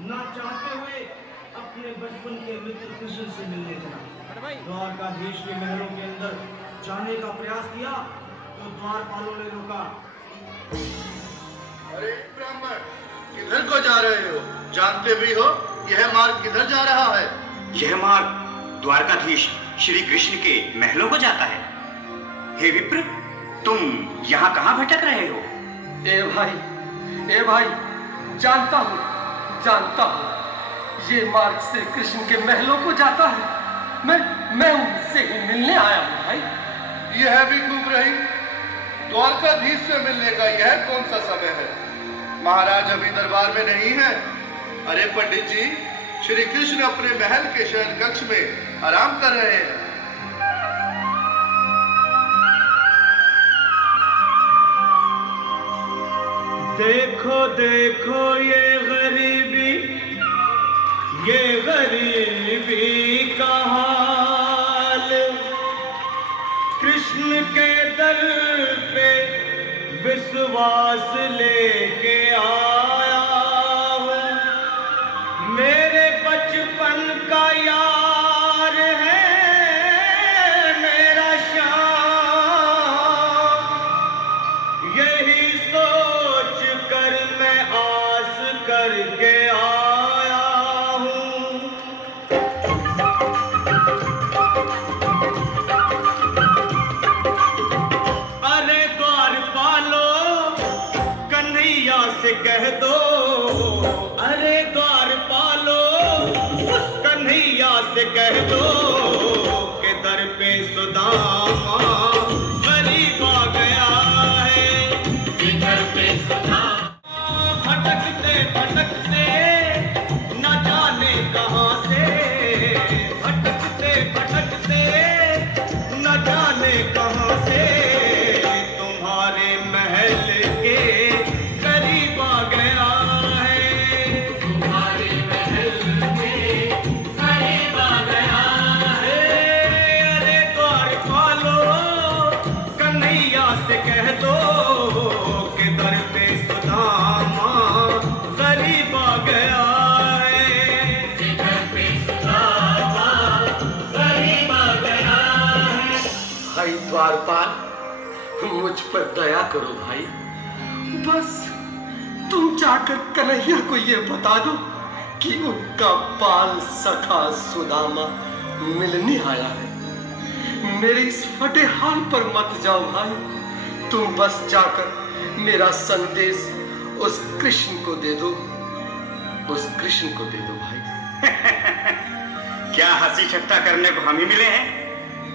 ना चाहते हुए अपने बचपन के मित्र कृष्ण से मिलने चला। द्वारकाधीश के महलों के अंदर जाने का प्रयास किया तो द्वारपालों ने रोका। अरे ब्राह्मण, किधर को जा रहे हो? जानते भी हो यह मार्ग किधर जा रहा है? यह मार्ग द्वारकाधीश श्री कृष्ण के महलों को जाता है। हे विप्र, तुम यहाँ कहाँ भटक रहे हो? ए भाई, जानता हूँ, ये मार्ग श्री कृष्ण के महलों को जाता है। मैं उनसे ही मिलने आया हूँ भाई। यह भी खूब रही। द्वारकाधीश से मिलने का यह कौन सा समय है? महाराज अभी दरबार में नहीं है। अरे पंडित जी, श्री कृष्ण अपने महल के शयन कक्ष में आराम कर रहे हैं। देखो देखो ये गरीबी का हाल, कृष्ण के दर पे विश्वास लेके आया हूँ। मेरे बचपन का यार है मेरा श्याम, यही सोच कर मैं आस करके आया हूँ। अरे द्वारपालो कन्हैया से कह दो, अरे द्वारपालो उस कन्हैया से कह दो कि दर पे सुदामा गरीब आ गया है। कि दर पे सुदामा भटकते भटकते न जाने कहाँ से, भटकते भटकते न जाने कहाँ से तुम्हारे महल के करीब आ गया है। तुम्हारे महल के करीब आ गया है। अरे द्वारपालो कन्हैया से कह दो कि दर पे सुदामा करीब आ गया है। दर पे सुदामा करीब आ गया है। भाई द्वारपाल, मुझ पर दया करो भाई। बस तुम जाकर कन्हैया को ये बता दो कि उनका बाल सखा सुदामा मिलने आया है। मेरे इस फटे हाल पर मत जाओ भाई। तुम बस जाकर मेरा संदेश उस कृष्ण को दे दो, भाई। क्या हंसी ठट्टा करने को हम ही मिले हैं?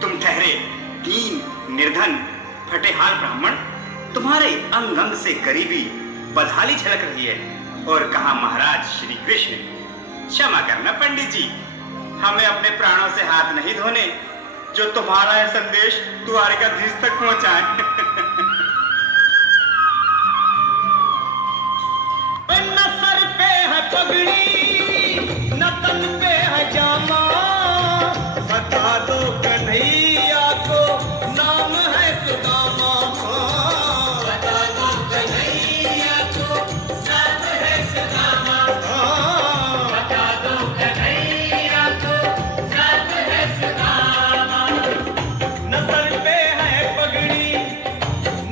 तुम ठहरे दीन निर्धन फटेहाल ब्राह्मण, तुम्हारे अंग अंग से गरीबी बदहाली झलक रही है। और कहा महाराज श्री कृष्ण। क्षमा करना पंडित जी, हमें अपने प्राणों से हाथ नहीं धोने जो तुम्हारा यह संदेश द्वारकाधीश तक पहुंचाए। न सर पे है पगड़ी न तन पे है जामा, बता दो कन्हैया को नाम है सुदामा। बता दो कन्हैया को नाम है सुदामा। बता दो कन्हैया को नाम है सुदामा। न सर पे है पगड़ी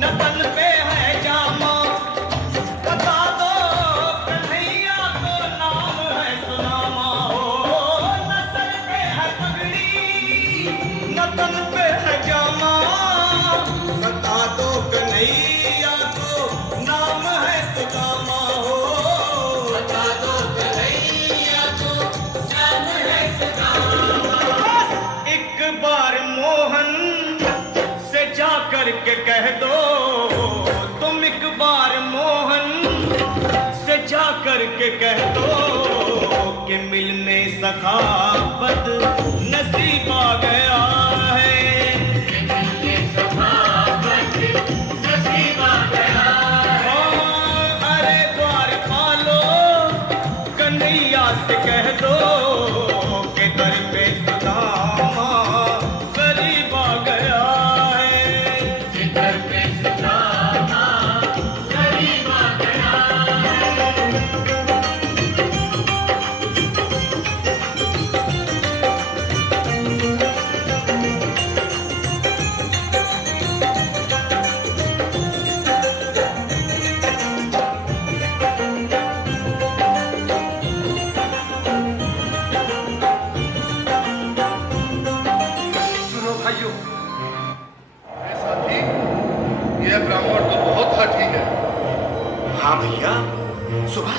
न तन पे है जामा, बता दो कन्हैया को नाम है सुदामा। हो न सर पे है पगड़ी न तन पे है जामा, बता दो कन्हैया को नाम है सुदामा। हो बता दो कन्हैया को नाम है सुदामा। एक बार मोहन से जा कर के कह दो, तुम एक बार मोहन से जा कर के कह दो कि मिलने सखावत नसीब आ गया है। मिलने सखावत नसीब आ गया है। अरे द्वारपालो कन्हैया से कह दो कि दर पे सुदामा करीब आ गया है। दर पे सुदामा करीब आ गया है।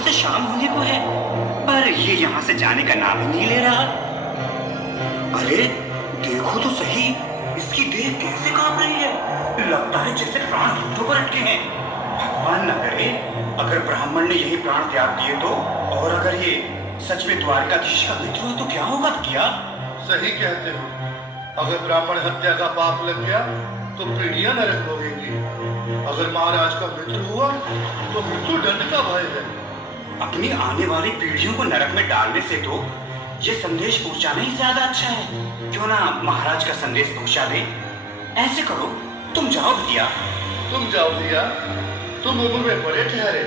से शाम होने को है, पर ये यहाँ से जाने का नाम ही नहीं ले रहा। अरे देखो तो सही, इसकी देह कैसे कांप रही है। लगता है जैसे प्राण हाथों पर अटके हैं। भगवान न करे अगर ब्राह्मण ने यही प्राण त्याग दिए तो, और अगर ये सच में द्वारकाधीश का मित्र हो तो क्या होगा किया? सही कहते हो। अगर ब्राह्मण हत्या का पाप लग गया तो पीढ़ियां नरक भोगेंगी। अगर महाराज का मित्र हुआ तो मृत्यु दंड का भय है। अपनी आने वाली पीढ़ियों को नरक में डालने से तो ये संदेश पहुंचाना ही ज्यादा अच्छा है। क्यों ना महाराज का संदेश पहुंचा दे। ऐसे करो, तुम जाओ भैया। तुम जाओ भैया, तुम उम्र में बड़े ठहरे,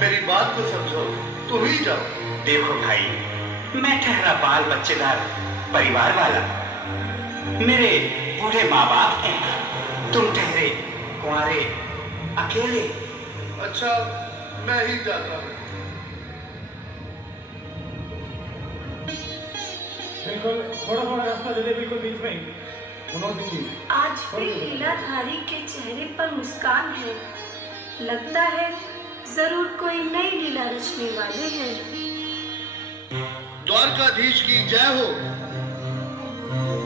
मेरी बात को समझो, तुम ही जाओ। देखो भाई, मैं ठहरा बाल बच्चेदार परिवार वाला, मेरे बूढ़े माँ बाप हैं। तुम ठहरे कुंवारे अकेले। अच्छा, मैं ही जाता हूँ। बिल्कुल, थोड़ा रास्ता दे दे, बिल्कुल बीच में। आज भी लीलाधारी के चेहरे पर मुस्कान है। लगता है जरूर कोई नई लीला रचने वाले हैं। द्वारकाधीश की जय हो।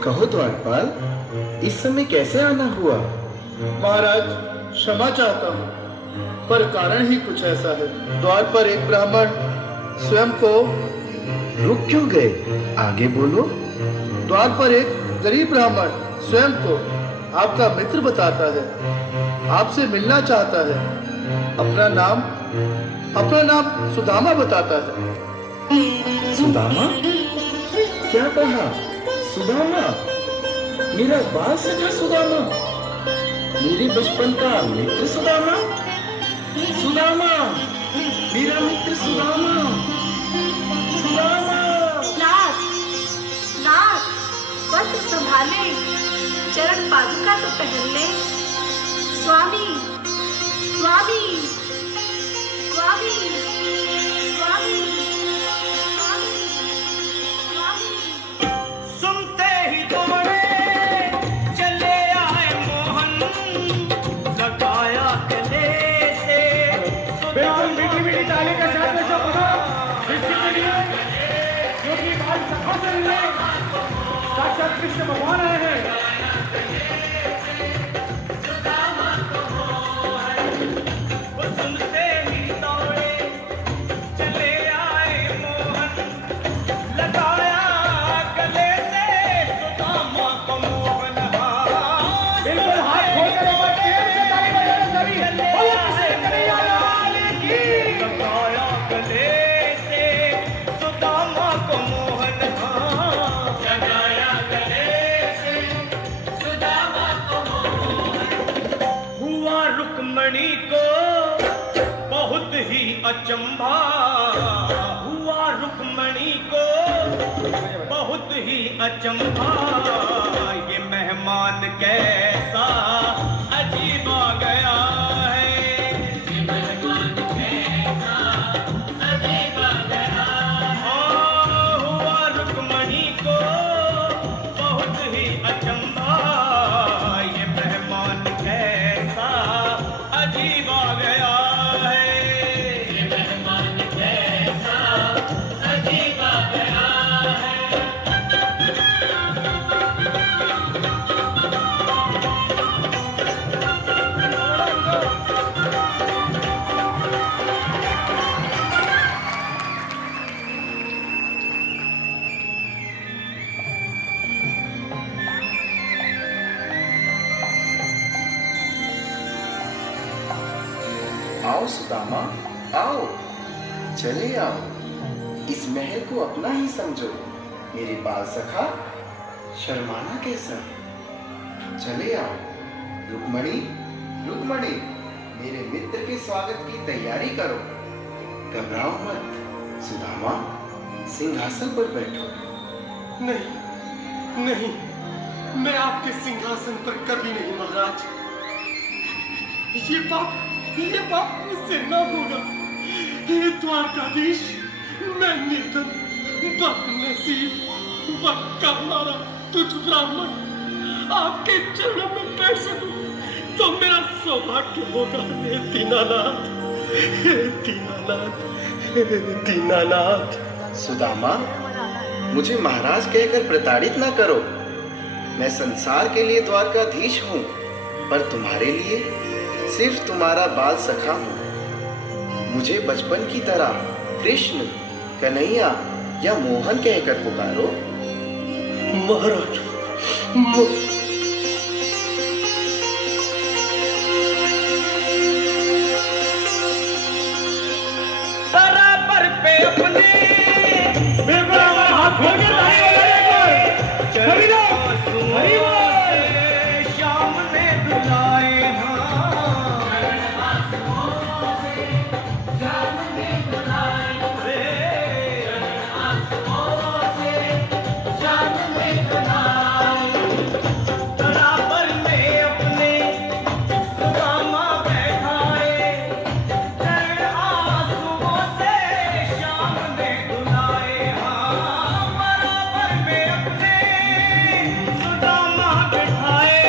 कहो द्वारपाल, इस समय कैसे आना हुआ? महाराज, क्षमा चाहता हूँ, पर कारण ही कुछ ऐसा है। द्वार पर एक ब्राह्मण स्वयं को रुक क्यों गए? आगे बोलो। द्वार पर एक गरीब ब्राह्मण स्वयं को आपका मित्र बताता है, आपसे मिलना चाहता है। अपना नाम सुदामा बताता है। सुदामा? क्या कहा? सुदामा? मेरा बाल सखा सुदामा? मेरे बचपन का मित्र सुदामा? सुदामा, मेरा मित्र सुदामा, सुदामा। नाथ, नाथ, वस्त्र संभाले, चरण पादुका तो पहन ले। स्वामी, स्वामी, स्वामी, स्वामी, स्वामी, स्वामी। सुनते ही दौड़े चले आए मोहन, लगाया गले से। बिल्कुल मीठी ताली के साथ में जो बना इसके लिए जो कि बाल सखा से मिले, साक्षात कृष्ण भगवान आए हैं। वो सुनते ही दौड़े चले आए मोहन, लगाया गले से सुदामा को मोहन। बिल्कुल हाथ खोलकर एक बार प्रेम से ताली बजाना सभी। बोलो कृष्ण कन्हैया लाल की। लगाया गले से सुदामा को मोहन। लगाया गले से सुदामा को मोहन। हुआ रुक्मणी को बहुत ही अचंभा, हुआ रुक्मणी को बहुत ही अचंभा। ये मेहमान कैसा अजीब आ गया है, ये मेहमान कैसा अजीब आ गया है। हुआ रुक्मणी को बहुत ही अचंभा, ये मेहमान कैसा अजीब आ गया है, ये मेहमान कैसा अजीब आ गया है। आओ सुदामा, आओ, चले आओ। इस महल को अपना ही समझो। मेरे बाल सखा, शर्माना कैसा? चले आओ। रुक्मणी, रुक्मणी, मेरे मित्र के स्वागत की तैयारी करो। घबराओ मत। सुदामा, सिंहासन पर बैठो। नहीं, नहीं, मैं आपके सिंहासन पर कभी नहीं महाराज। ये पाप मुझसे न होगा। हे द्वारकाधीश, मैं निर्धन, बदनसीब, बदकारा तुझ ब्राह्मण आपके चरणों में बैठ सकूं तो मेरा सौभाग्य होगा। हे दीनानाथ, हे दीनानाथ, दीनानाथ। सुदामा, मुझे महाराज कहकर प्रताड़ित ना करो। मैं संसार के लिए द्वारकाधीश हूँ, पर तुम्हारे लिए सिर्फ तुम्हारा बाल सखा हूँ। मुझे बचपन की तरह कृष्ण, कन्हैया या मोहन कहकर पुकारो। महाराज, बराबर पे अपने बिल्कुल हाथ खोल के शाम में बुलाए बराबर में अपने सुदामा बैठाए, चरण आंसुओं से शाम में धुलाए। हाँ, बराबर में अपने सुदामा बैठाए,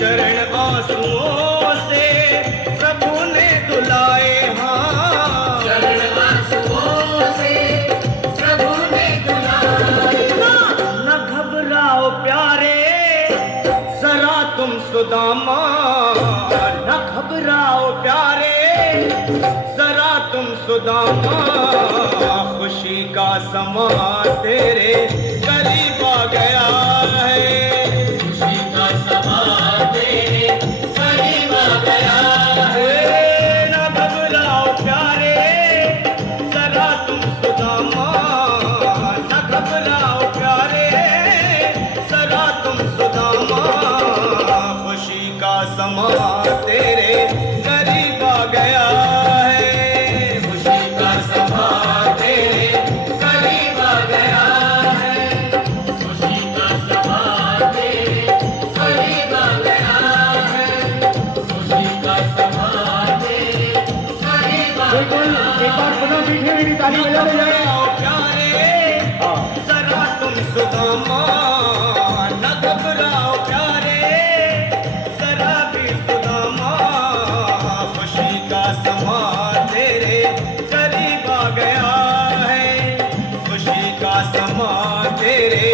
चरण आंसुओं से प्रभु ने धुलाए। हाँ, चरण आंसुओं से प्रभु ने धुलाए। न घबराओ प्यारे जरा तुम सुदामा, न घबराओ प्यारे जरा तुम सुदामा, खुशी का समा तेरे करीब आ गया है। खुशी का समा तेरे करीब आ गया है। न घबराओ प्यारे जरा तुम सुदामा, न घबराओ प्यारे जरा तुम सुदामा, खुशी का समा तेरे करीब आ गया है। खुशी का समा तेरे करीब आ गया है। खुशी का समा तेरे करीब आ गया है। खुशी का समा तेरे करीब आ गया है। एक बार पुनः मीठी मीठी ताली बजाने जाए प्यारे जरा तुम सुदामा, न घबराओ प्यारे जरा भी सुदामा, खुशी का समा तेरे करीब आ गया है। खुशी का समा तेरे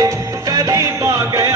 करीब आ गया